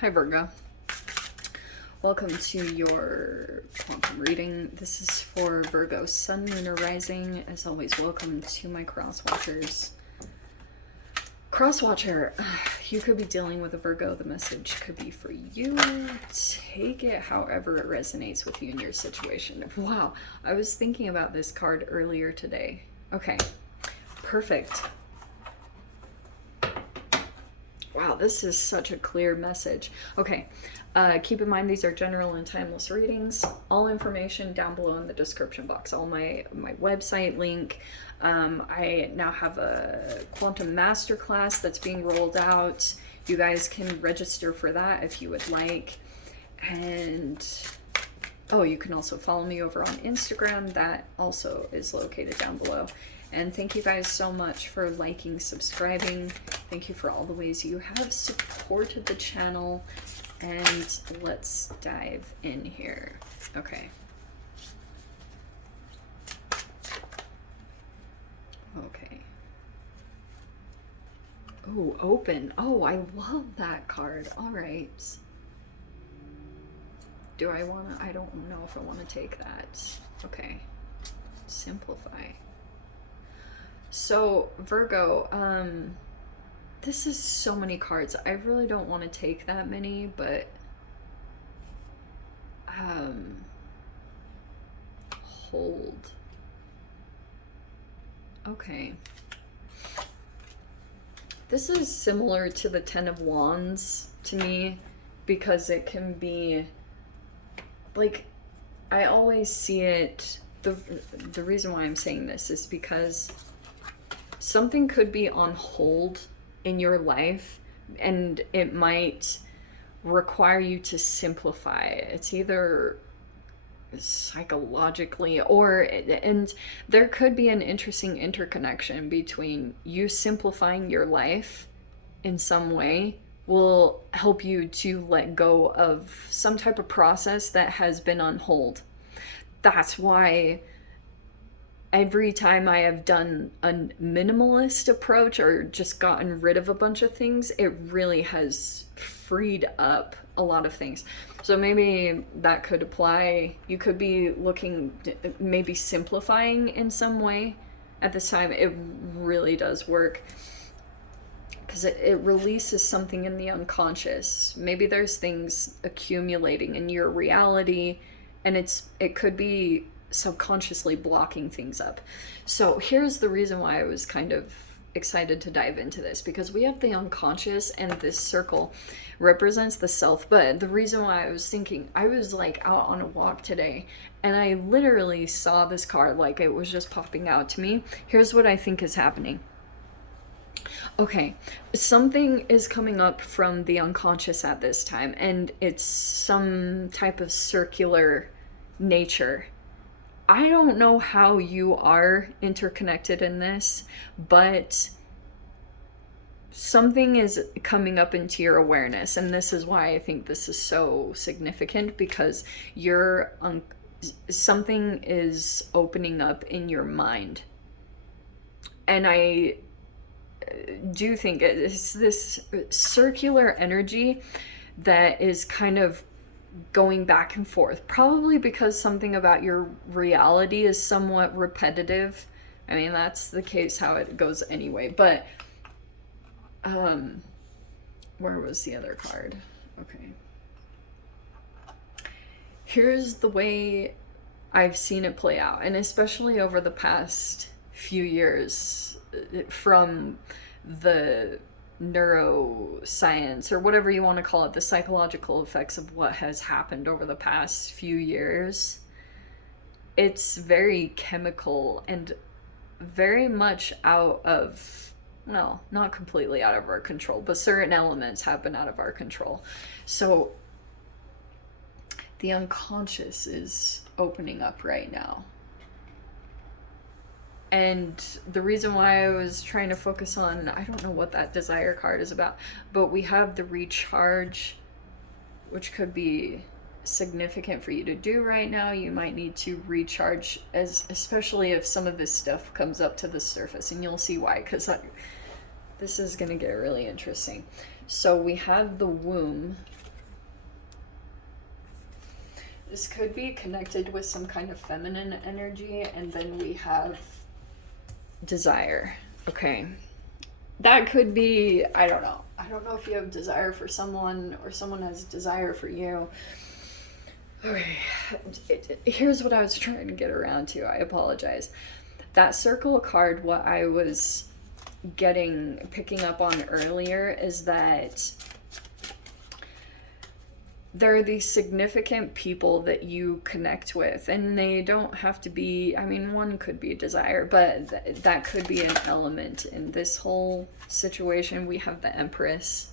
Hi Virgo. Welcome to your quantum reading. This is for Virgo Sun, Moon, or Rising. As always, welcome to my cross-watchers. Cross-watcher, you could be dealing with a Virgo. The message could be for you. Take it however it resonates with you in your situation. Wow, I was thinking about this card earlier today. Okay, perfect. Wow, this is such a clear message. Okay, keep in mind these are general and timeless readings. All information down below in the description box. All my website link. I now have a quantum masterclass that's being rolled out. You guys can register for that if you would like. And oh, you can also follow me over on Instagram. That also is located down below. And thank you guys so much for liking, subscribing. Thank you for all the ways you have supported the channel. And let's dive in here. Okay. Okay. Oh, open. Oh, I love that card. All right. Do I want to? I don't know if I want to take that. Okay. Simplify. So, Virgo, this is so many cards. I really don't want to take that many, but hold. Okay. This is similar to the Ten of Wands to me because it can be like, I always see it. The reason why I'm saying this is because something could be on hold in your life and it might require you to simplify. It's either psychologically and there could be an interesting interconnection between you simplifying your life in some way will help you to let go of some type of process that has been on hold. That's why every time I have done a minimalist approach or just gotten rid of a bunch of things, it really has freed up a lot of things. So maybe that could apply. You could be looking, maybe simplifying in some way at this time. It really does work because it releases something in the unconscious. Maybe there's things accumulating in your reality and it could be subconsciously blocking things up. So here's the reason why I was kind of excited to dive into this, because we have the unconscious and this circle represents the self. But the reason why I was thinking, I was like out on a walk today and I literally saw this card, like it was just popping out to me. Here's what I think is happening. Okay, something is coming up from the unconscious at this time, and it's some type of circular nature. I don't know how you are interconnected in this, but something is coming up into your awareness, and this is why I think this is so significant, because something is opening up in your mind. And I do think it's this circular energy that is kind of going back and forth, probably because something about your reality is somewhat repetitive. I mean, that's the case how it goes anyway. But where was the other card? Okay, here's the way I've seen it play out, and especially over the past few years, from the neuroscience or whatever you want to call it, the psychological effects of what has happened over the past few years. It's very chemical and very much out of, well, not completely out of our control, but certain elements have been out of our control. So the unconscious is opening up right now. And the reason why I was trying to focus on, I don't know what that desire card is about, but we have the recharge, which could be significant for you to do right now. You might need to recharge, especially if some of this stuff comes up to the surface, and you'll see why, because this is going to get really interesting. So we have the womb This could be connected with some kind of feminine energy, and then we have desire. Okay. That could be, I don't know. I don't know if you have desire for someone or someone has desire for you. Okay. Here's what I was trying to get around to. I apologize. That circle card, what I was picking up on earlier is that there are these significant people that you connect with, and they don't have to be, I mean, one could be desire, but that could be an element in this whole situation. We have the Empress.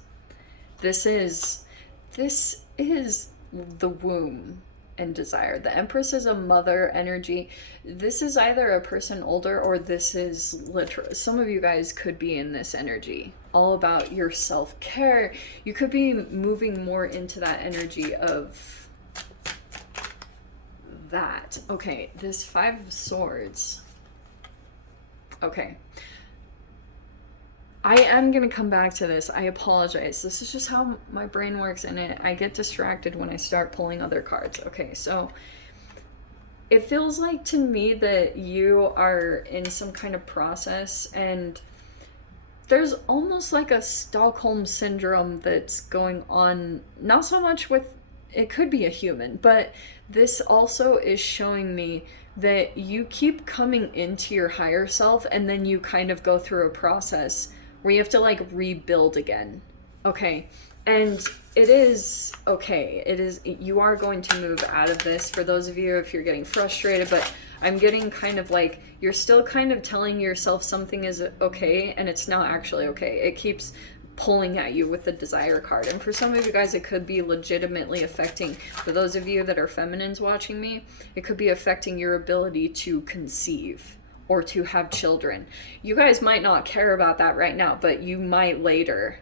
This is the womb and desire. The Empress is a mother energy. This is either a person older, or this is literal. Some of you guys could be in this energy, all about your self-care. You could be moving more into that energy of that. Okay, this Five of Swords. Okay. I am going to come back to this. I apologize. This is just how my brain works, and I get distracted when I start pulling other cards. Okay, so it feels like to me that you are in some kind of process, and there's almost like a Stockholm syndrome that's going on. Not so much with, it could be a human, but this also is showing me that you keep coming into your higher self, and then you kind of go through a process where you have to like rebuild again. Okay. And it is okay. It is, you are going to move out of this. For those of you, if you're getting frustrated, but I'm getting kind of like, you're still kind of telling yourself something is okay, and it's not actually okay. It keeps pulling at you with the desire card. And for some of you guys, it could be legitimately affecting, for those of you that are feminines watching me, it could be affecting your ability to conceive or to have children. You guys might not care about that right now, but you might later.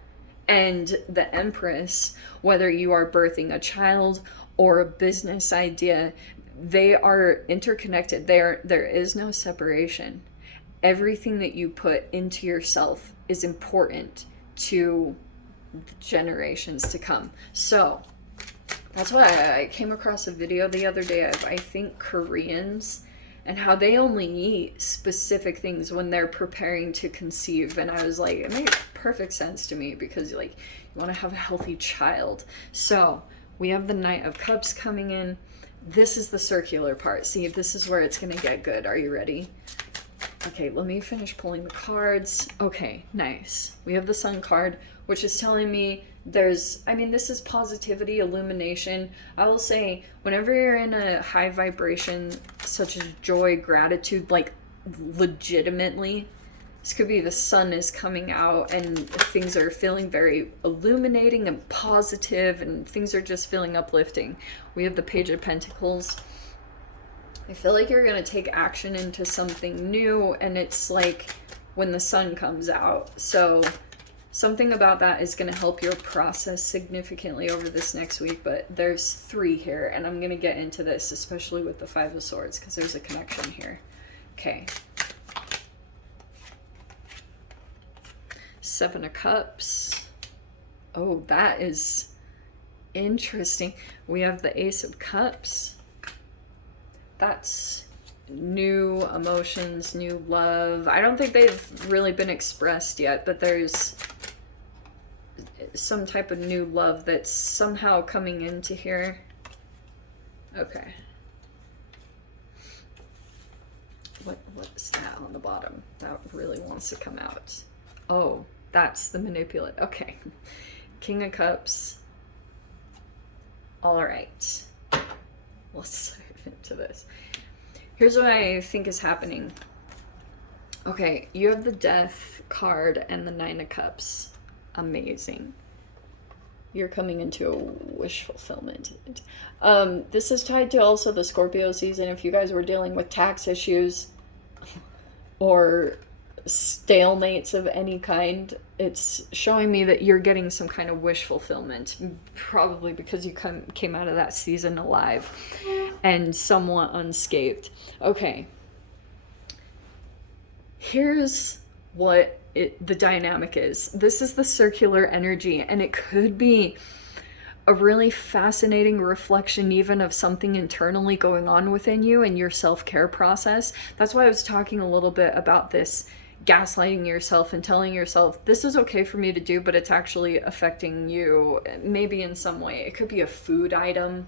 And the Empress, whether you are birthing a child or a business idea, they are interconnected. There is no separation. Everything that you put into yourself is important to the generations to come. So that's why I came across a video the other day of, I think, Koreans, and how they only eat specific things when they're preparing to conceive. And I was like, it made perfect sense to me, because like, you want to have a healthy child. So we have the Knight of Cups coming in. This is the circular part. See, this is where it's going to get good. Are you ready? Okay, let me finish pulling the cards. Okay, nice. We have the Sun card, which is telling me there's, I mean, this is positivity, illumination. I will say, whenever you're in a high vibration, such as joy, gratitude, like legitimately, this could be the sun is coming out and things are feeling very illuminating and positive, and things are just feeling uplifting. We have the Page of Pentacles. I feel like you're going to take action into something new, and it's like when the sun comes out. So something about that is going to help your process significantly over this next week. But there's 3 here, and I'm going to get into this, especially with the Five of Swords, because there's a connection here. Okay. 7 of Cups. Oh, that is interesting. We have the Ace of Cups. That's new emotions, new love. I don't think they've really been expressed yet, but there's some type of new love that's somehow coming into here. Okay. What's that on the bottom? That really wants to come out. Oh, that's the manipulate. Okay. King of Cups. All right. Let's dive into this. Here's what I think is happening. Okay, you have the Death card and the 9 of Cups. Amazing. You're coming into a wish fulfillment. This is tied to also the Scorpio season. If you guys were dealing with tax issues or stalemates of any kind, it's showing me that you're getting some kind of wish fulfillment, probably because you came out of that season alive and somewhat unscathed. Okay, here's what the dynamic is. This is the circular energy, and it could be a really fascinating reflection even of something internally going on within you and your self-care process. That's why I was talking a little bit about this gaslighting yourself and telling yourself this is okay for me to do, but it's actually affecting you maybe in some way. It could be a food item,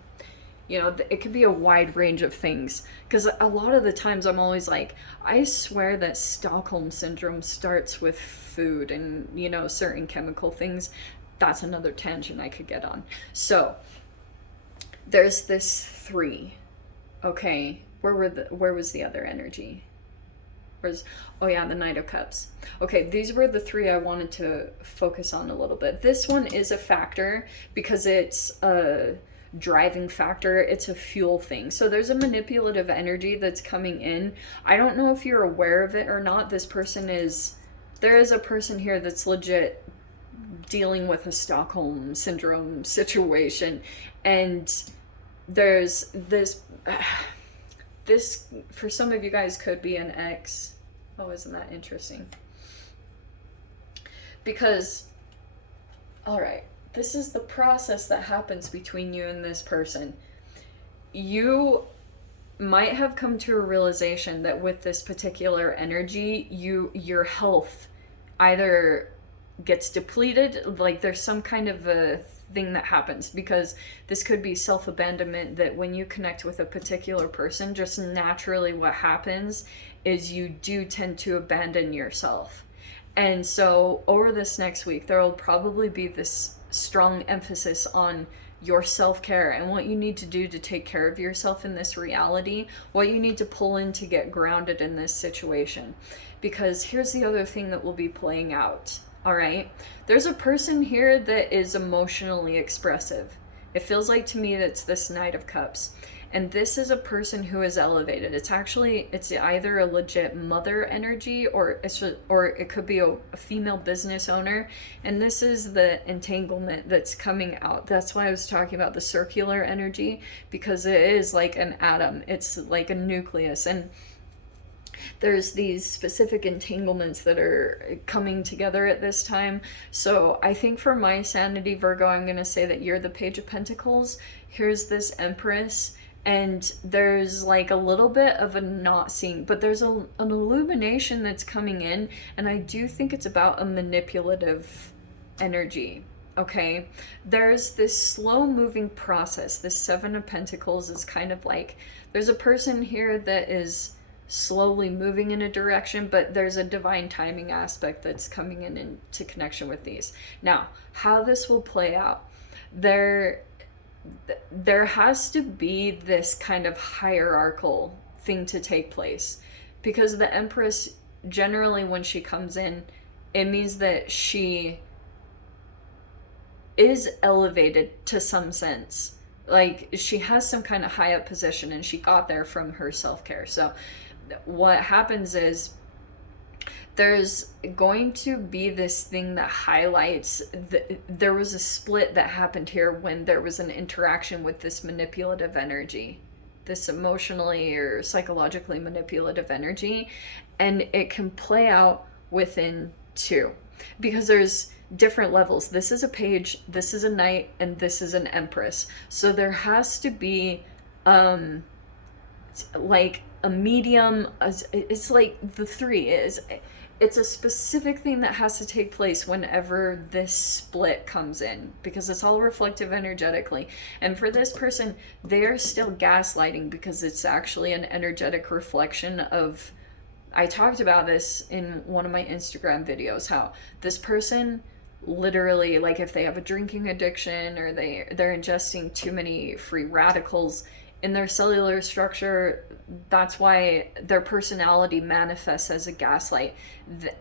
you know, it could be a wide range of things. Because a lot of the times I'm always like, I swear that Stockholm syndrome starts with food and, you know, certain chemical things. That's another tangent I could get on. So there's this 3. Okay, where was the other energy? Oh yeah, the Knight of Cups. Okay, these were the 3 I wanted to focus on a little bit. This one is a factor because it's a driving factor. It's a fuel thing. So there's a manipulative energy that's coming in. I don't know if you're aware of it or not. There is a person here that's legit dealing with a Stockholm syndrome situation, and there's this this for some of you guys could be an ex. Oh, isn't that interesting? Because, all right, this is the process that happens between you and this person. You might have come to a realization that with this particular energy, your health either gets depleted, like there's some kind of a thing that happens, because this could be self-abandonment, that when you connect with a particular person, just naturally what happens is you do tend to abandon yourself. And so over this next week, there will probably be this strong emphasis on your self-care and what you need to do to take care of yourself in this reality, what you need to pull in to get grounded in this situation. Because here's the other thing that will be playing out. All right, there's a person here that is emotionally expressive. It feels like to me that's this Knight of Cups. And this is a person who is elevated. It's either a legit mother energy, or it could be a female business owner. And this is the entanglement that's coming out. That's why I was talking about the circular energy, because it is like an atom. It's like a nucleus. And there's these specific entanglements that are coming together at this time. So I think for my sanity, Virgo, I'm going to say that you're the Page of Pentacles. Here's this Empress, and there's like a little bit of a not seeing, but there's an illumination that's coming in, and I do think it's about a manipulative energy. Okay, there's this slow moving process. This 7 of Pentacles is kind of like, there's a person here that is slowly moving in a direction, but there's a divine timing aspect that's coming in into connection with these. Now, how this will play out, there has to be this kind of hierarchical thing to take place, because the Empress, generally when she comes in, it means that she is elevated to some sense. Like she has some kind of high up position, and she got there from her self-care. So what happens is there's going to be this thing that highlights there was a split that happened here when there was an interaction with this manipulative energy, this emotionally or psychologically manipulative energy, and it can play out within 2, because there's different levels. This is a Page, this is a Knight, and this is an Empress. So there has to be like a medium. It's like the 3 is, it's a specific thing that has to take place whenever this split comes in, because it's all reflective energetically. And for this person, they're still gaslighting, because it's actually an energetic reflection of, I talked about this in one of my Instagram videos, how this person literally, like if they have a drinking addiction, or they're ingesting too many free radicals in their cellular structure, that's why their personality manifests as a gaslight.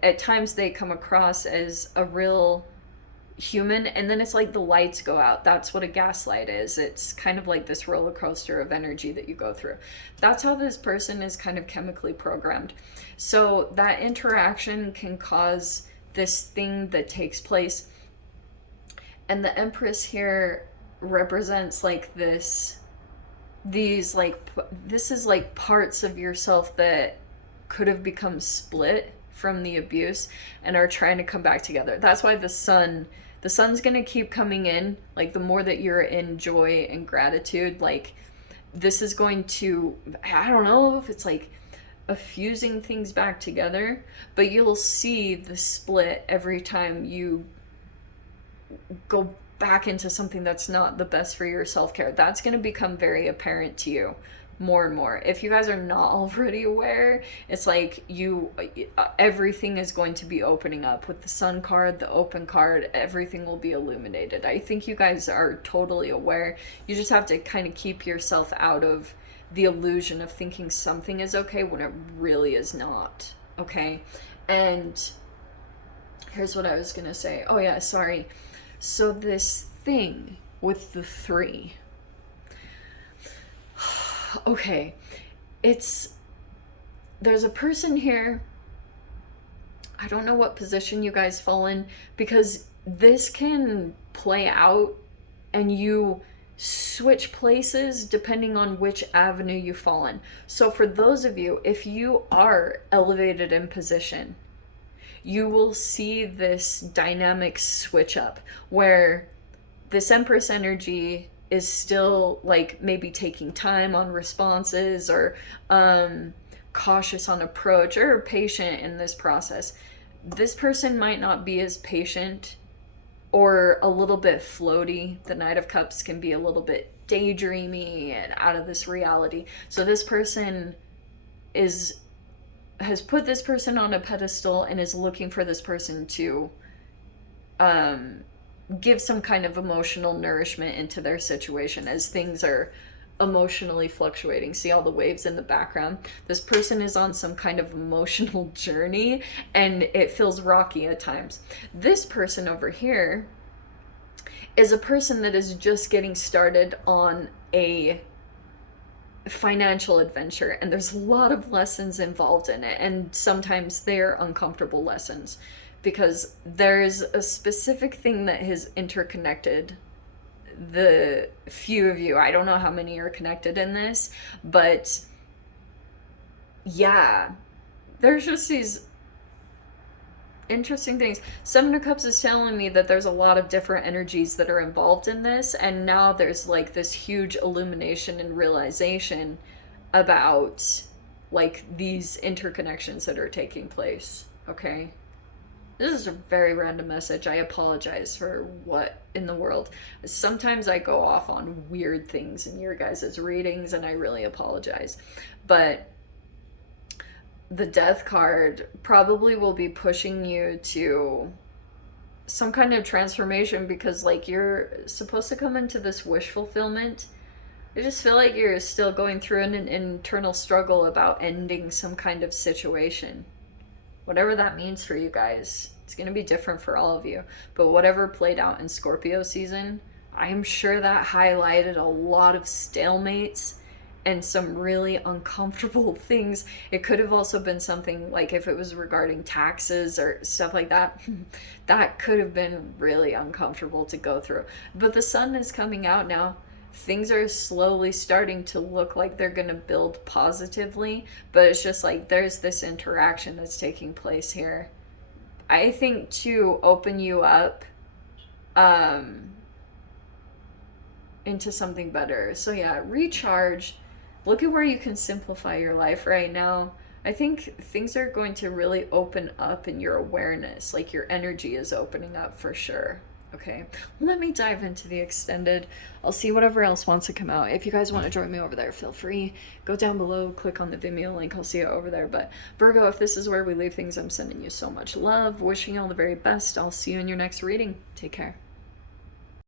At times they come across as a real human, and then it's like the lights go out. That's what a gaslight is. It's kind of like this roller coaster of energy that you go through. That's how this person is kind of chemically programmed. So that interaction can cause this thing that takes place. And the Empress here represents like this is like parts of yourself that could have become split from the abuse and are trying to come back together. That's why the Sun The sun's gonna keep coming in. Like, the more that you're in joy and gratitude, like, this is going to, I don't know if it's like fusing things back together, but you'll see the split every time you go back into something that's not the best for your self-care. That's going to become very apparent to you more and more. If you guys are not already aware, it's like everything is going to be opening up with the sun card, the open card, everything will be illuminated. I think you guys are totally aware. You just have to kind of keep yourself out of the illusion of thinking something is okay when it really is not. Okay. And here's what I was gonna say. Oh yeah, sorry. So this thing with the 3, okay, there's a person here. I don't know what position you guys fall in, because this can play out and you switch places depending on which avenue you fall in. So for those of you, if you are elevated in position, you will see this dynamic switch up where this Empress energy is still like maybe taking time on responses, or cautious on approach, or patient in this process. This person might not be as patient, or a little bit floaty. The Knight of Cups can be a little bit daydreamy and out of this reality. So this person has put this person on a pedestal and is looking for this person to give some kind of emotional nourishment into their situation as things are emotionally fluctuating. See all the waves in the background? This person is on some kind of emotional journey and it feels rocky at times. This person over here is a person that is just getting started on a financial adventure, and there's a lot of lessons involved in it, and sometimes they're uncomfortable lessons because there's a specific thing that has interconnected the few of you. I don't know how many are connected in this, but yeah, there's just these interesting things. Seven of Cups is telling me that there's a lot of different energies that are involved in this, and now there's like this huge illumination and realization about like these interconnections that are taking place. Okay, this is a very random message. I apologize for what in the world. Sometimes I go off on weird things in your guys' readings, and I really apologize. But the Death card probably will be pushing you to some kind of transformation, because like you're supposed to come into this wish fulfillment. I just feel like you're still going through an internal struggle about ending some kind of situation. Whatever that means for you guys, it's going to be different for all of you. But whatever played out in Scorpio season, I am sure that highlighted a lot of stalemates and some really uncomfortable things. It could have also been something like if it was regarding taxes or stuff like that, that could have been really uncomfortable to go through. But the sun is coming out now. Things are slowly starting to look like they're going to build positively, but it's just like there's this interaction that's taking place here. I think to open you up into something better. So yeah, recharge. Look at where you can simplify your life right now. I think things are going to really open up in your awareness. Like your energy is opening up for sure. Okay, let me dive into the extended. I'll see whatever else wants to come out. If you guys want to join me over there, feel free. Go down below, click on the Vimeo link. I'll see you over there. But Virgo, if this is where we leave things, I'm sending you so much love. Wishing you all the very best. I'll see you in your next reading. Take care.